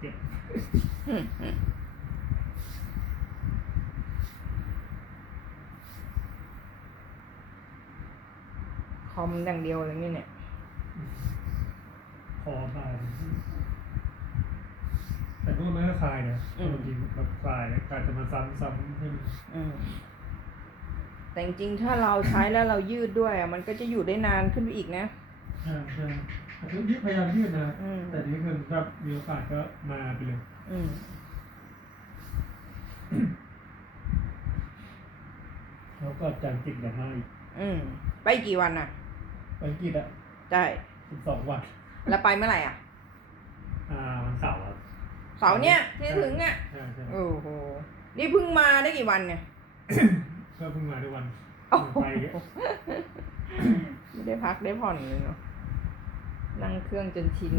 เจ็บคอมอย่างเดียวเลยนี่เนี่ยคอบ่ายแต่ก็ไม่ได้คลายนะบางทีแบบคลายการจะมาซ้ำให้มันแต่จริงๆถ้าเราใช้แล้วเรายืดด้วยมันก็จะอยู่ได้นานขึ้นไปอีกนะใช่แต่ก็พยายามยืดนะแต่นี้คือแบบมีโอกาสก็มาไปเลยแล้วก็จันทร์ติดแบบมาอีกไปกี่วันน่ะไปกิจอ่ะใช่12 วันแล้วไปเมื่อไหร่อ่ะวันเสาร์เสาร์เนี้ยที่ถึงอ่ะโอ้โหนี่เพิ่งมาได้กี่วันเนี่ยก็เพิ่งมาได้วันไปไม่ได้พักได้ผ่อนเลยเนาะนั่งเครื่องจนชิน